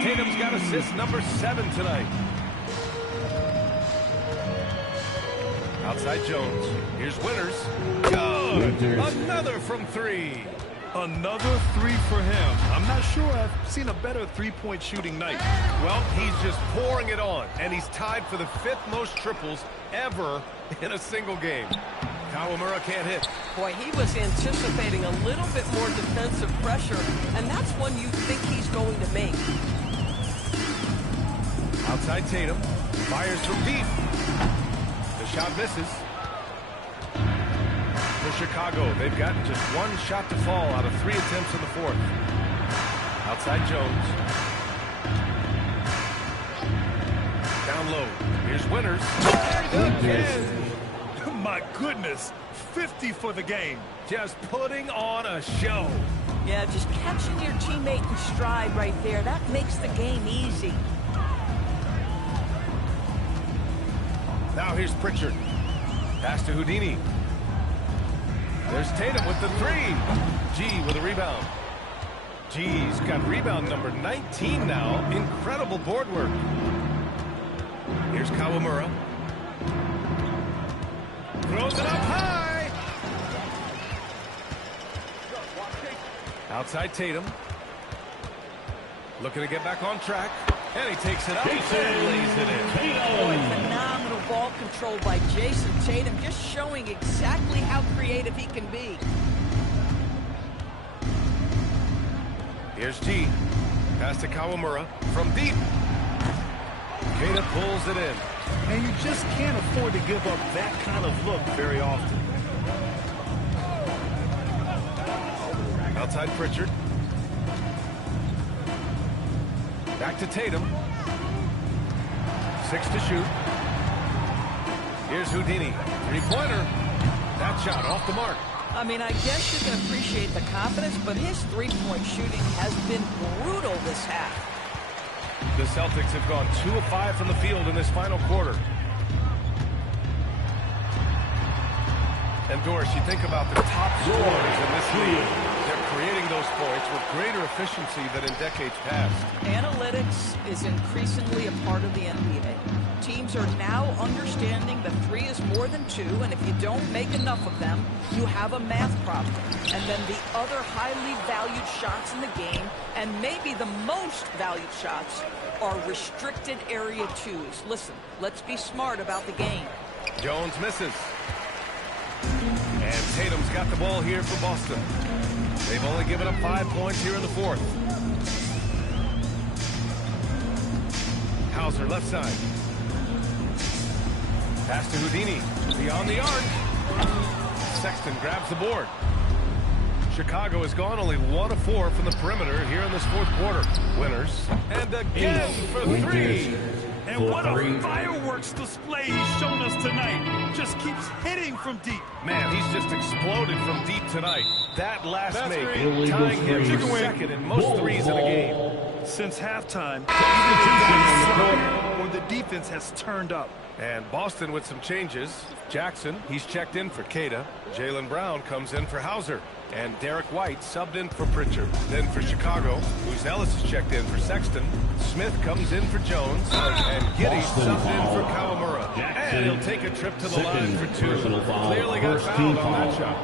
Tatum's got assist number 7 tonight. Outside Jones. Here's Winters. Good. Another from 3. Another 3 for him. I'm not sure I've seen a better three-point shooting night. Well, he's just pouring it on, and he's tied for the 5th most triples ever in a single game. Kawamura can't hit. Boy, he was anticipating a little bit more defensive pressure, and that's one you think he's going to make. Outside Tatum. Fires from deep. The shot misses. For Chicago, they've got just 1 shot to fall out of 3 attempts in the 4th. Outside Jones. Down low. Here's Winters. Again. My goodness, 50 for the game. Just putting on a show. Yeah, just catching your teammate in stride right there. That makes the game easy. Now here's Pritchard. Pass to Houdini. There's Tatum with the 3. G with a rebound. G's got rebound number 19 now. Incredible board work. Here's Kawamura. Throws it up high. Outside Tatum. Looking to get back on track. And he takes it up and lays it in. Boy, phenomenal ball control by Jason Tatum, just showing exactly how creative he can be. Here's G. Pass to Kawamura from deep. Queta pulls it in. And you just can't afford to give up that kind of look very often. Outside Pritchard. Back to Tatum. 6 to shoot. Here's Houdini. 3-pointer. That shot off the mark. I mean, I guess you can appreciate the confidence, but his three-point shooting has been brutal this half. The Celtics have gone 2 of 5 from the field in this final quarter. And Doris, you think about the top scorers in this league. They're creating those points with greater efficiency than in decades past. Analytics is increasingly a part of the NBA. Teams are now understanding that 3 is more than 2, and if you don't make enough of them, you have a math problem. And then the other highly valued shots in the game, and maybe the most valued shots, are restricted area 2s. Listen, let's be smart about the game. Jones misses. And Tatum's got the ball here for Boston. They've only given up 5 points here in the 4th. Hauser left side. Pass to Houdini. Beyond the arc. Sexton grabs the board. Chicago has gone only 1 of 4 from the perimeter here in this 4th quarter. Winters. And again for 3. And what a fireworks display he's shown us tonight. Just keeps hitting from deep. Man, he's just exploded from deep tonight. That last make, tying him for second in most threes in a game. Since halftime, or the defense has turned up. And Boston with some changes. Jackson, he's checked in for Queta. Jaylen Brown comes in for Hauser. And Derek White subbed in for Pritchard. Then for Chicago, Luis Ellis is checked in for Sexton. Smith comes in for Jones. And Giddey subbed in for Kawamura. And he'll take a trip to the line for 2. Clearly got fouled on that shot.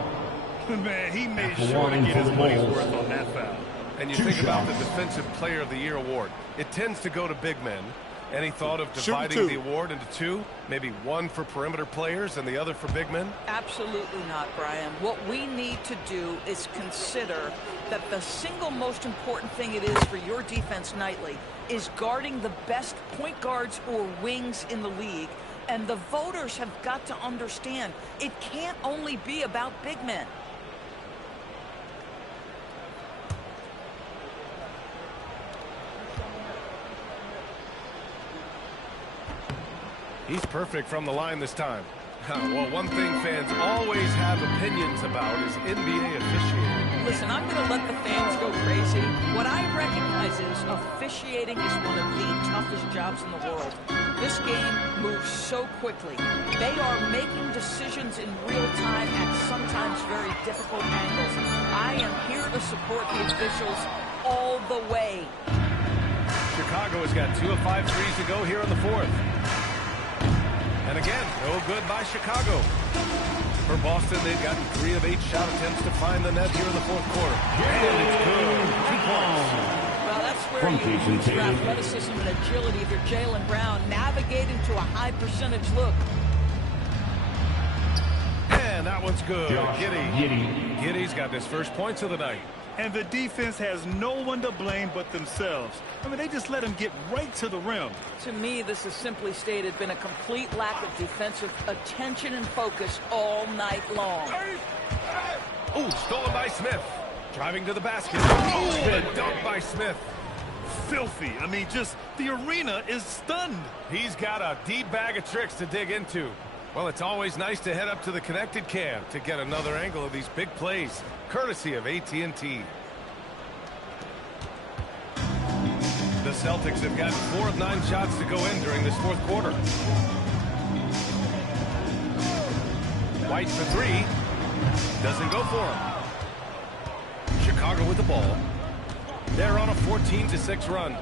Man, he made sure to get his money's worth on that foul. And you think about the Defensive Player of the Year award. It tends to go to big men. Any thought of dividing the award into two? Maybe one for perimeter players and the other for big men? Absolutely not, Brian. What we need to do is consider that the single most important thing it is for your defense nightly is guarding the best point guards or wings in the league. And the voters have got to understand it can't only be about big men. He's perfect from the line this time. Well, one thing fans always have opinions about is NBA officiating. Listen, I'm going to let the fans go crazy. What I recognize is officiating is one of the toughest jobs in the world. This game moves so quickly. They are making decisions in real time at sometimes very difficult angles. I am here to support the officials all the way. Chicago has got 2 of 5 threes to go here in the fourth. And again, no good by Chicago. For Boston, they've gotten 3 of 8 shot attempts to find the net here in the fourth quarter. And it's good. 2 points. Well, that's where you use your athleticism and agility if you're Jaylen Brown, navigating to a high percentage look. And that one's good. Giddey's got his first points of the night. And the defense has no one to blame but themselves. I mean, they just let him get right to the rim. To me, this has simply stated been a complete lack of defensive attention and focus all night long. Oh, stolen by Smith. Driving to the basket. Oh, the dunk by Smith. Filthy. I mean, just the arena is stunned. He's got a deep bag of tricks to dig into. Well, it's always nice to head up to the connected cam to get another angle of these big plays, courtesy of AT&T. The Celtics have got 4 of 9 shots to go in during this fourth quarter. White for 3. Doesn't go for him. Chicago with the ball. They're on a 14-6 run.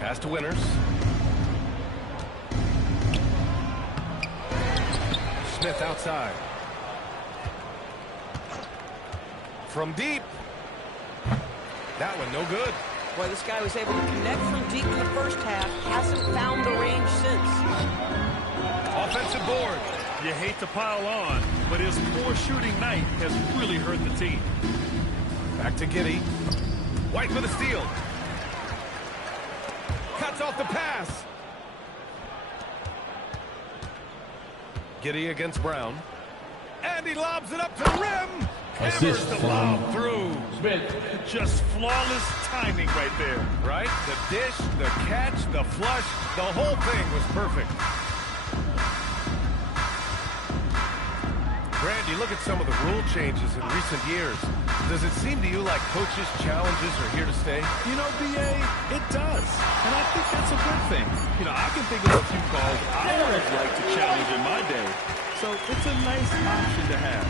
Pass to Winters. Smith outside. From deep. That one no good. Boy, this guy was able to connect from deep in the first half. Hasn't found the range since. Offensive board. You hate to pile on, but his poor shooting night has really hurt the team. Back to Giddey. White with a steal. Cuts off the pass. Giddey against Brown. And he lobs it up to the rim. Hammers the lob through. Smith. Just flawless timing right there. Right? The dish, the catch, the flush. The whole thing was perfect. Randy, look at some of the rule changes in recent years. Does it seem to you like coaches' challenges are here to stay? You know, B.A., it does. And I think that's a good thing. You know, I can think of a few calls I would have liked to challenge in my day. So it's a nice option to have.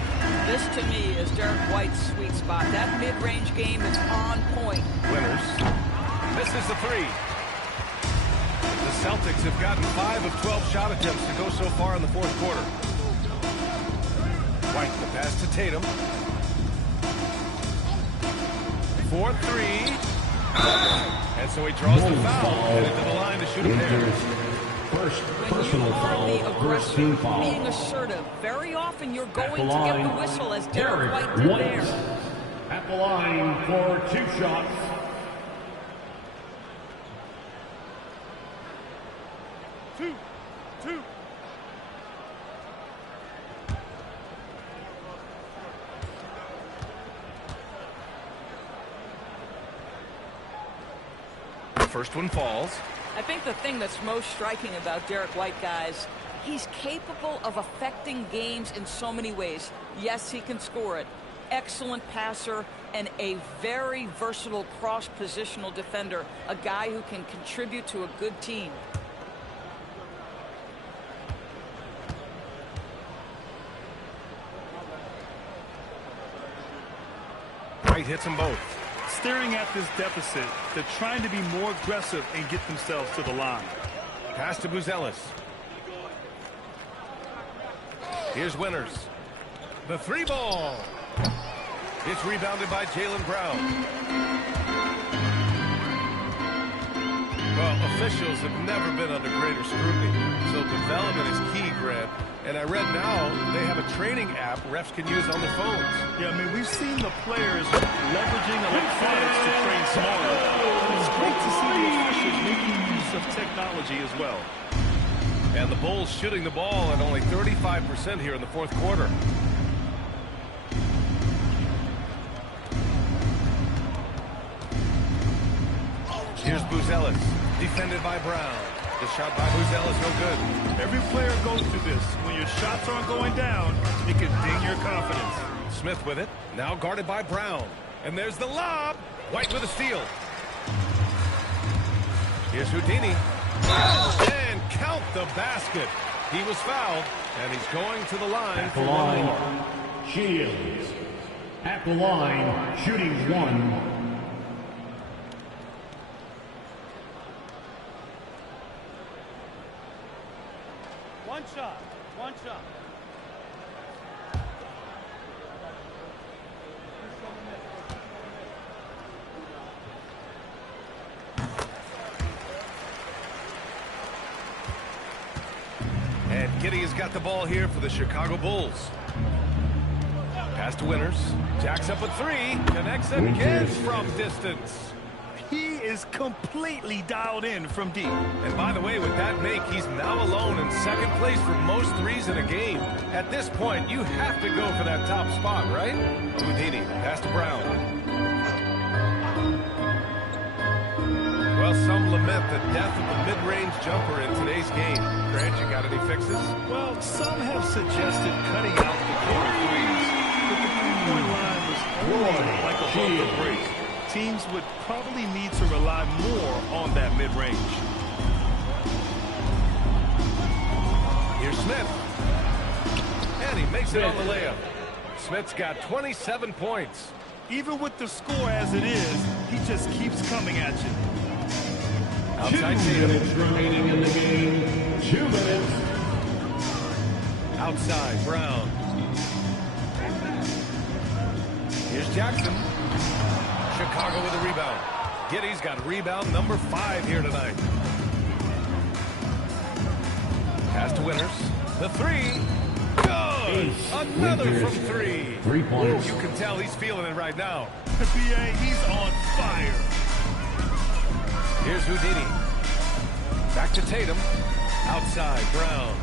This, to me, is Derek White's sweet spot. That mid-range game is on point. Winters. Misses the 3. The Celtics have gotten 5 of 12 shot attempts to go so far in the fourth quarter. White the pass to Tatum. 4-3. And so he draws the foul. Headed to the line to shoot a pair. First personal foul, first team foul. Being assertive. Very often you're going to get the whistle as Derek White did there. At the line for 2 shots. Two. First one falls. I think the thing that's most striking about Derek White, guys, he's capable of affecting games in so many ways. Yes, he can score it. Excellent passer and a very versatile cross-positional defender. A guy who can contribute to a good team. White hits them both. Staring at this deficit, they're trying to be more aggressive and get themselves to the line. Pass to Buzelis. Here's Winters. The 3 ball. It's rebounded by Jaylen Brown. officials have never been under greater scrutiny, so development is key, Grant. And I read now they have a training app refs can use on their phones. Yeah, I mean, we've seen the players leveraging electronics to train smarter. And it's great to see the officials making use of technology as well. And the Bulls shooting the ball at only 35% here in the fourth quarter. Here's Buzelis, defended by Brown. The shot by Buzelis, no good. Every player goes through this. When your shots aren't going down, it can ding your confidence. Smith with it, now guarded by Brown. And there's the lob. White with a steal. Here's Houdini. And count the basket. He was fouled, and he's going to the line for one more. Shields at the line, shooting one. One shot. One shot. And Giddey has got the ball here for the Chicago Bulls. Pass to Winters. Jacks up a three. Connects again from distance. He is completely dialed in from deep. And by the way, with that make, he's now alone in second place for most threes in a game. At this point, you have to go for that top spot, right? Houdini, pass to Brown. Well, some lament the death of the mid-range jumper in today's game. Grant, you got any fixes? Well, some have suggested cutting out the corner threes, but the three-point line was only like above the break. Teams would probably need to rely more on that mid-range. Here's Smith. And he makes it on the layup. Smith's got 27 points. Even with the score as it is, he just keeps coming at you. Outside 2 minutes remaining in the game. 2 minutes. Outside, Brown. Here's Jackson. Chicago with a rebound. Giddey's got rebound number 5 here tonight. Pass to Winters. The three. Good. Another from 3. 3 points. You can tell he's feeling it right now. PA, he's on fire. Here's Houdini. Back to Tatum. Outside, Brown.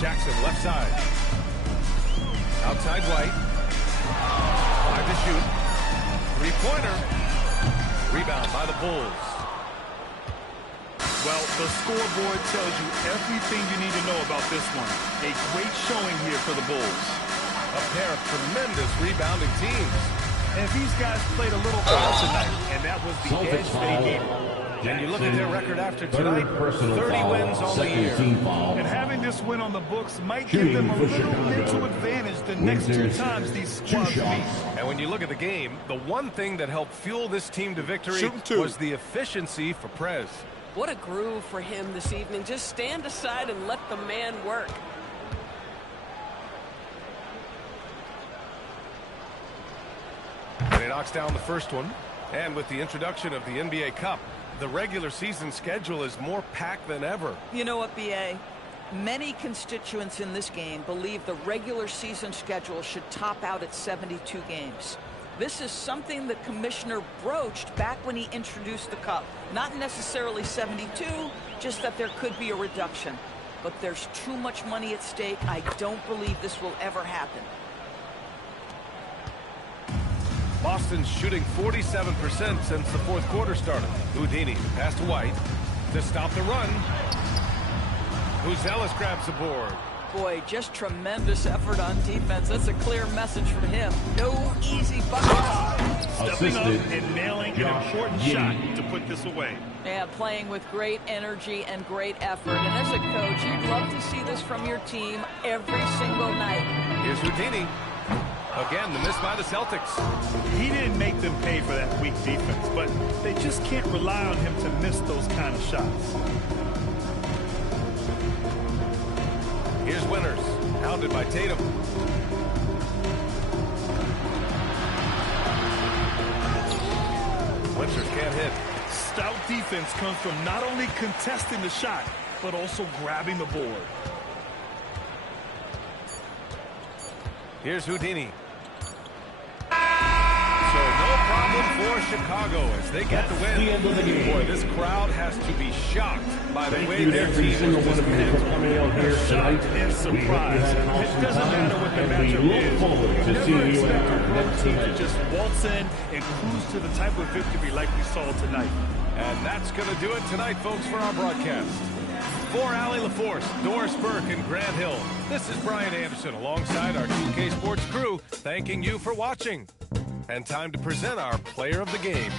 Jackson, left side. Outside, White. 5 to shoot. Three-pointer. Rebound by the Bulls. Well, the scoreboard tells you everything you need to know about this one. A great showing here for the Bulls. A pair of tremendous rebounding teams. And these guys played a little well tonight, and that was the edge they gave them. And you look at their record after tonight, 30 wins on the year. And having this win on the books might give them a little mental advantage the next 2 times these squads meet. And when you look at the game, the one thing that helped fuel this team to victory was the efficiency for Prez. What a groove for him this evening. Just stand aside and let the man work. And he knocks down the first one. And with the introduction of the NBA Cup, the regular season schedule is more packed than ever. You know what, B.A.? Many constituents in this game believe the regular season schedule should top out at 72 games. This is something the commissioner broached back when he introduced the Cup. Not necessarily 72, just that there could be a reduction. But there's too much money at stake. I don't believe this will ever happen. Boston's shooting 47% since the fourth quarter started. Houdini, pass to White to stop the run. Buzelis grabs the board. Boy, just tremendous effort on defense. That's a clear message from him. No easy buckets. Stepping up and nailing an important shot to put this away. Yeah, playing with great energy and great effort. And as a coach, you'd love to see this from your team every single night. Here's Houdini. Again, the miss by the Celtics. He didn't make them pay for that weak defense, but they just can't rely on him to miss those kind of shots. Here's Winters, hounded by Tatum. blitzers can't hit. Stout defense comes from not only contesting the shot, but also grabbing the board. Here's Houdini. So no problem for Chicago as they get the win. The end of the game. Boy, this crowd has to be shocked by the way you their every team single was one of you for coming out here tonight. And surprised. It doesn't matter what the matchup we look is. forward to Never seeing you expect at a our road next team to event. just waltz in and cruise to the type of victory like we saw tonight. And that's going to do it tonight, folks, for our broadcast. For Allie LaForce, Doris Burke, and Grant Hill, this is Brian Anderson alongside our 2K Sports crew, thanking you for watching. And time to present our player of the game.